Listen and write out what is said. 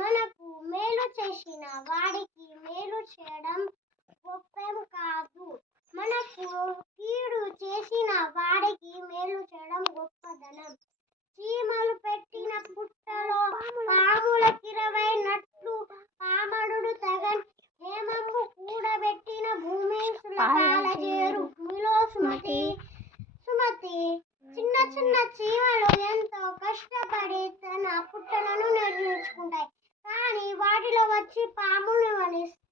మనకు మేలు చేసిన వాడికి మేలు చేయడం గొప్పేం కాదు. మనకు కీడు చేసిన వాడికి మేలు చేయడం గొప్పదనం. చీమలు పెట్టిన పుట్టలో పాములకిరవైనట్లు పామరుడు తగన్. హేమంబు కూడబెట్టిన భూమి సులకాలజేరు మీలో సుమతి. చిన్న చిన్న చీమలు ఎంతో కష్టపడి తన పుట్టలను నిర్మించుకుంటాయి. కానీ వాటిలో వచ్చి పాముని వలిస్తే